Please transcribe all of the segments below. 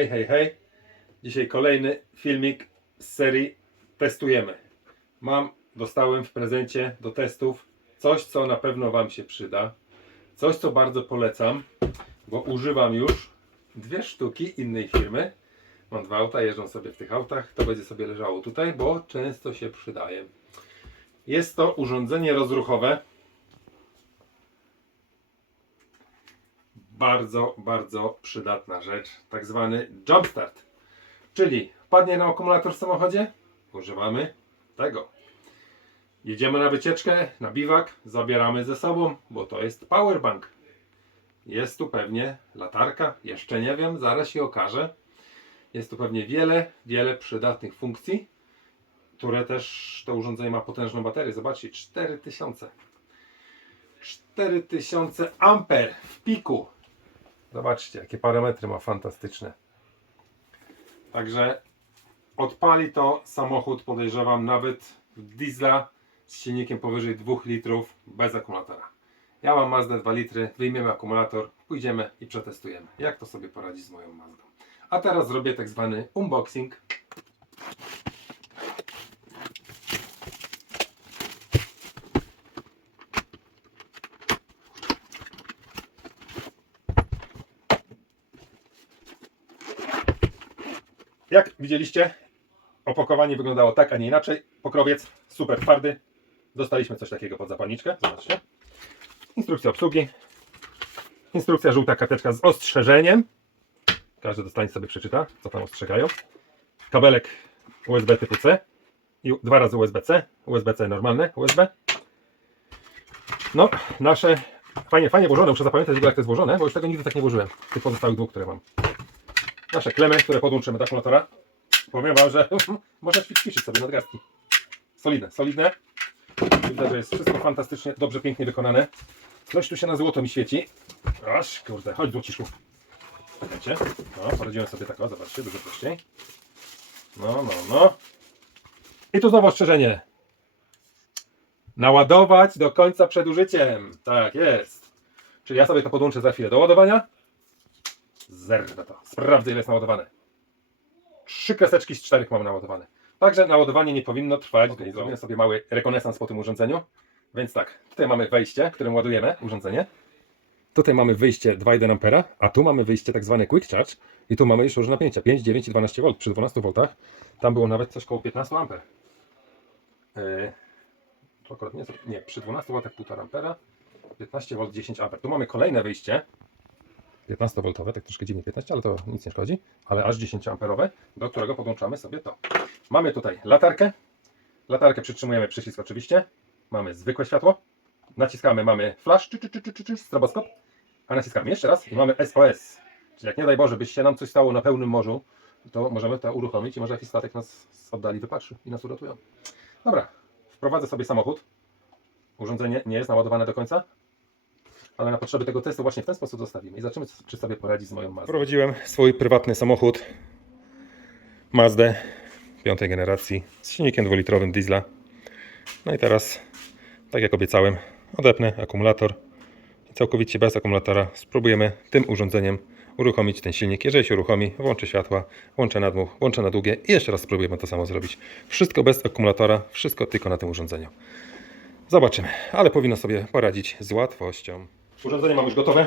Hej, hej, hej. Dzisiaj kolejny filmik z serii Testujemy. Mam, dostałem w prezencie do testów coś, co na pewno Wam się przyda. Coś, co bardzo polecam, bo używam już dwie sztuki innej firmy. Mam dwa auta, jeżdżą sobie w tych autach. To będzie sobie leżało tutaj, bo często się przydaje. Jest to urządzenie rozruchowe. Bardzo, bardzo przydatna rzecz. Tak zwany jumpstart. Czyli wpadnie na akumulator w samochodzie, używamy tego. Jedziemy na wycieczkę, na biwak, zabieramy ze sobą, bo to jest powerbank. Jest tu pewnie latarka, jeszcze nie wiem, zaraz się okaże. Jest tu pewnie wiele, wiele przydatnych funkcji, które też to urządzenie ma potężną baterię. Zobaczcie, 4000. 4000 amper w piku. Zobaczcie, jakie parametry ma fantastyczne. Także odpali to samochód, podejrzewam, nawet diesla z silnikiem powyżej 2 litrów bez akumulatora. Ja mam Mazdę 2 litry, wyjmiemy akumulator, pójdziemy i przetestujemy, jak to sobie poradzi z moją Mazdą. A teraz zrobię tak zwany unboxing. Jak widzieliście, opakowanie wyglądało tak, a nie inaczej. Pokrowiec super twardy. Dostaliśmy coś takiego pod zapalniczkę. Zobaczcie. Instrukcja obsługi. Instrukcja żółta karteczka z ostrzeżeniem. Każdy dostanie sobie przeczyta, co tam ostrzegają. Kabelek USB typu C. I dwa razy USB-C. USB-C normalne, USB. No, nasze fajnie, fajnie włożone. Muszę zapamiętać jak to jest włożone, bo już tego nigdy tak nie włożyłem. Tych pozostałych dwóch, które mam nasze klemy, które podłączymy do akumulatora. Powiem Wam, że można ćwi- ćwiczyć sobie nadgarstki. Solidne, solidne. Widać, że jest wszystko fantastycznie, dobrze, pięknie wykonane. Coś tu się na złoto mi świeci. Aż, kurde, chodź złociszku. Czekajcie. No, poradziłem sobie tak, o, zobaczcie, dużo prościej. No, no, no. I tu znowu ostrzeżenie. Naładować do końca przed użyciem. Tak jest. Czyli ja sobie to podłączę za chwilę do ładowania. Zerwę to. Sprawdzę, ile jest naładowane. Trzy kreseczki z czterech mam naładowane. Także naładowanie nie powinno trwać. Okay, zrobię sobie mały rekonesans po tym urządzeniu. Więc tak, tutaj mamy wejście, którym ładujemy urządzenie. Tutaj mamy wyjście 2,1 A, a tu mamy wyjście tak zwane quick charge i tu mamy już różne napięcia 5, 9 i 12 V. Przy 12 V tam było nawet coś koło 15 A. Yy, to akurat nie, nie, przy 12 V 1,5 A, 15 V 10 A. Tu mamy kolejne wyjście 15V, tak troszkę dziwnie 15, ale to nic nie szkodzi, ale aż 10 amperowe, do którego podłączamy sobie to. Mamy tutaj latarkę, latarkę przytrzymujemy przycisk oczywiście, mamy zwykłe światło, naciskamy, mamy flash, czy, czy, czy, czy, czy, stroboskop, a naciskamy jeszcze raz i mamy SOS, czyli jak nie daj Boże, byś się nam coś stało na pełnym morzu, to możemy to uruchomić i może jakiś statek nas z oddali wypatrzy i nas uratują. Dobra, wprowadzę sobie samochód, urządzenie nie jest naładowane do końca, ale na potrzeby tego testu właśnie w ten sposób zostawimy i zobaczymy, czy sobie poradzi z moją Mazdą. Prowadziłem swój prywatny samochód Mazdę piątej generacji z silnikiem dwulitrowym diesla. No i teraz, tak jak obiecałem, odepnę akumulator i całkowicie bez akumulatora spróbujemy tym urządzeniem uruchomić ten silnik. Jeżeli się uruchomi, włączę światła, włączę nadmuch, włączę na długie i jeszcze raz spróbujemy to samo zrobić. Wszystko bez akumulatora, wszystko tylko na tym urządzeniu. Zobaczymy, ale powinno sobie poradzić z łatwością. Urządzenie mamy już gotowe,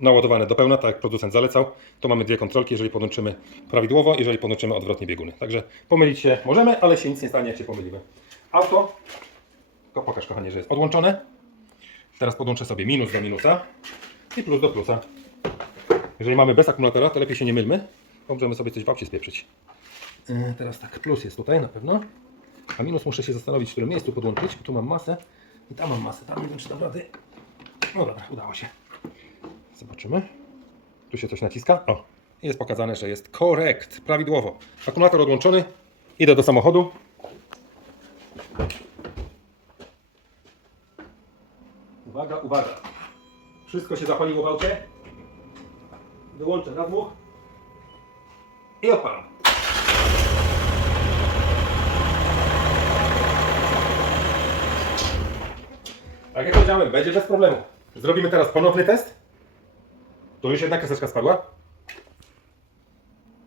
naładowane do pełna, tak jak producent zalecał. Tu mamy dwie kontrolki, jeżeli podłączymy prawidłowo, jeżeli podłączymy odwrotnie bieguny. Także pomylić się możemy, ale się nic nie stanie, jak się pomylimy. Auto, to pokaż kochanie, że jest odłączone. Teraz podłączę sobie minus do minusa i plus do plusa. Jeżeli mamy bez akumulatora, to lepiej się nie mylmy, bo możemy sobie coś w aucie spieprzyć. Yy, Teraz tak, plus jest tutaj na pewno. A minus muszę się zastanowić, w którym miejscu podłączyć, tu mam masę i tam mam masę. Tam nie wiem, czy dam rady. No dobra, udało się. Zobaczymy. Tu się coś naciska. O, jest pokazane, że jest korekt, prawidłowo. Akumulator odłączony. Idę do samochodu. Uwaga, uwaga. Wszystko się zapaliło w aucie. Wyłączę nadmuch. I odpalam. Tak jak powiedziałem, będzie bez problemu. Zrobimy teraz ponowny test. Tu już jedna kreseczka spadła.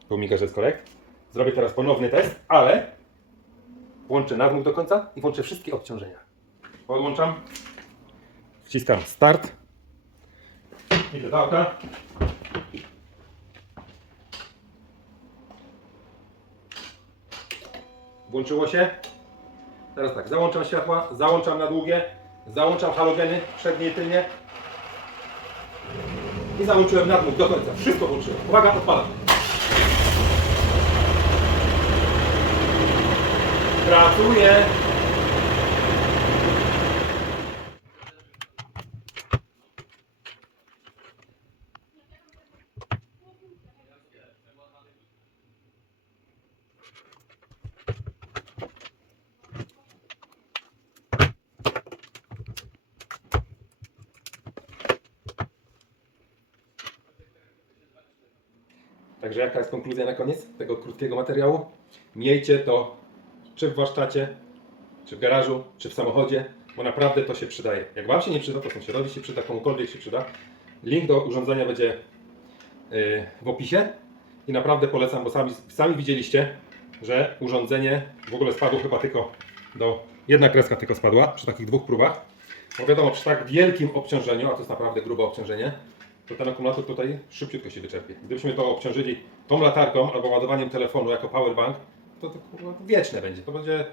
Pomika, że jest korekt. Zrobię teraz ponowny test, ale włączę nadmuch do końca i włączę wszystkie obciążenia. Podłączam. Wciskam start. Idę do. Włączyło się. Teraz tak, załączam światła, załączam na długie, załączam halogeny przednie i tylnie. I załączyłem nadmuch do końca. Wszystko włączyłem. Uwaga, odpalam. Pracuję. Także jaka jest konkluzja na koniec tego krótkiego materiału? Miejcie to czy w warsztacie, czy w garażu, czy w samochodzie, bo naprawdę to się przydaje. Jak Wam się nie przyda, to sąsiadowi się przyda, komukolwiek się przyda. Link do urządzenia będzie yy, w opisie i naprawdę polecam, bo sami, sami widzieliście, że urządzenie w ogóle spadło chyba tylko do... Jedna kreska tylko spadła przy takich dwóch próbach. Bo wiadomo, przy tak wielkim obciążeniu, a to jest naprawdę grube obciążenie, to ten akumulator tutaj szybciutko się wyczerpie. Gdybyśmy to obciążyli tą latarką albo ładowaniem telefonu jako powerbank, to to kurwa wieczne będzie. To będzie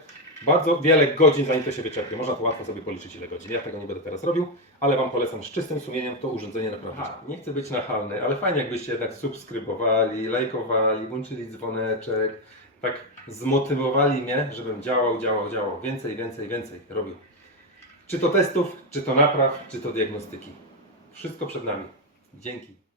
bardzo wiele godzin, zanim to się wyczerpie. Można to łatwo sobie policzyć ile godzin. Ja tego nie będę teraz robił, ale Wam polecam z czystym sumieniem to urządzenie naprawdę. nie chcę być nachalny, ale fajnie jakbyście tak subskrybowali, lajkowali, włączyli dzwoneczek, tak zmotywowali mnie, żebym działał, działał, działał. Więcej, więcej, więcej robił. Czy to testów, czy to napraw, czy to diagnostyki. Wszystko przed nami. Dzięki.